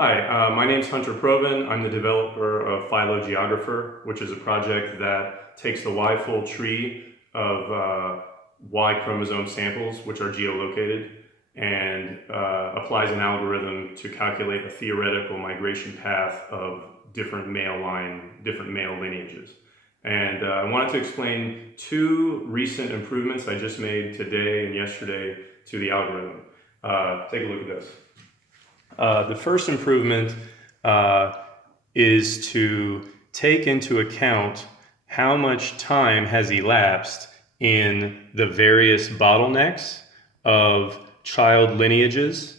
Hi, my name's Hunter Proven. I'm the developer of Phylogeographer, which is a project that takes the Y-fold tree of Y chromosome samples, which are geolocated, and applies an algorithm to calculate a theoretical migration path of different male lineages. And I wanted to explain two recent improvements I just made today and yesterday to the algorithm. Take a look at this. The first improvement is to take into account how much time has elapsed in the various bottlenecks of child lineages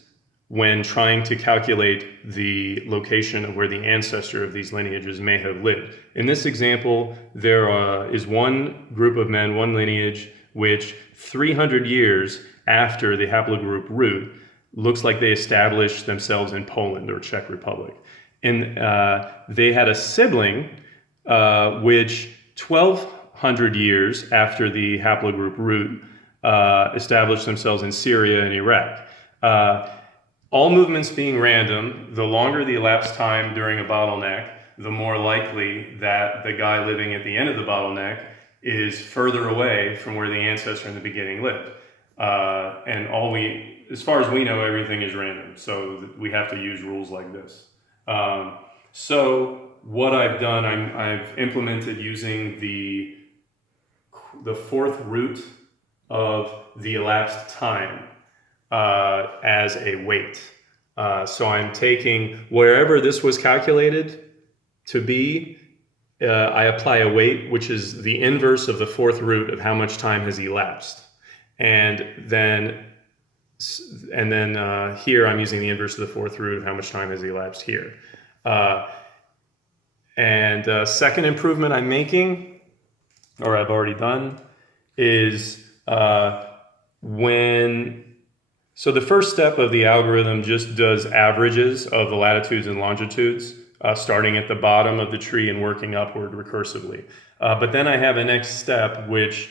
when trying to calculate the location of where the ancestor of these lineages may have lived. In this example, there is one group of men, one lineage, which 300 years after the haplogroup root looks like they established themselves in Poland or Czech Republic. And they had a sibling which 1,200 years after the haplogroup root established themselves in Syria and Iraq. All movements being random, the longer the elapsed time during a bottleneck, the more likely that the guy living at the end of the bottleneck is further away from where the ancestor in the beginning lived. As far as we know, everything is random, so we have to use rules like this. So what I've done, I've implemented using the fourth root of the elapsed time as a weight. So I'm taking wherever this was calculated to be, I apply a weight, which is the inverse of the fourth root of how much time has elapsed. And then here I'm using the inverse of the fourth root of how much time has elapsed here. Second improvement I'm making, or I've already done, is so the first step of the algorithm just does averages of the latitudes and longitudes, starting at the bottom of the tree and working upward recursively. But then I have a next step which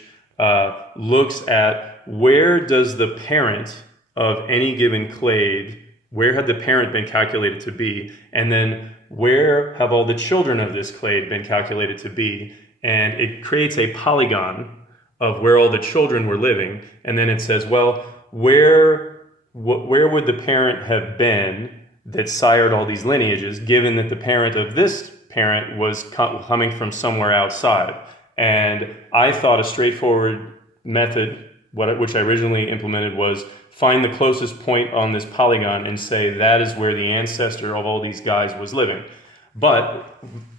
looks at where does the parent of any given clade, where had the parent been calculated to be, and then where have all the children of this clade been calculated to be, and it creates a polygon of where all the children were living, and then it says, well, where would the parent have been that sired all these lineages, given that the parent of this parent was coming from somewhere outside. And I thought a straightforward method, which I originally implemented, was find the closest point on this polygon and say that is where the ancestor of all these guys was living. But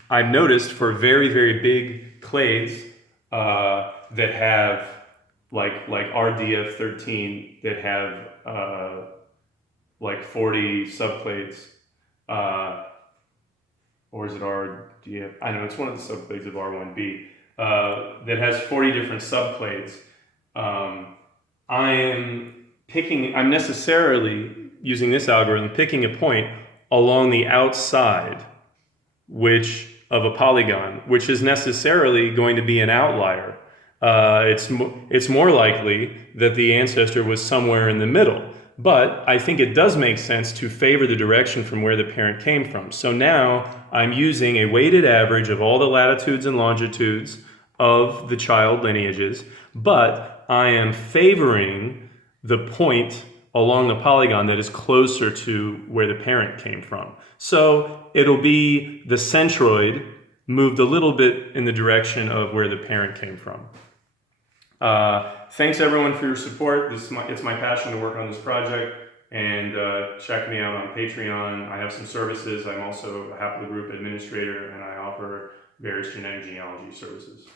I've noticed for very, very big clades that have like RDF13 that have like 40 subclades, or is it RDF? I know it's one of the subclades of R1b that has 40 different subclades. I'm necessarily using this algorithm picking a point along the outside of a polygon, which is necessarily going to be an outlier. It's more likely that the ancestor was somewhere in the middle, but I think it does make sense to favor the direction from where the parent came from. So now I'm using a weighted average of all the latitudes and longitudes of the child lineages, but I am favoring the point along the polygon that is closer to where the parent came from. So it'll be the centroid moved a little bit in the direction of where the parent came from. Thanks everyone for your support. It's my passion to work on this project, and check me out on Patreon. I have some services. I'm also a haplogroup administrator, and I offer various genetic genealogy services.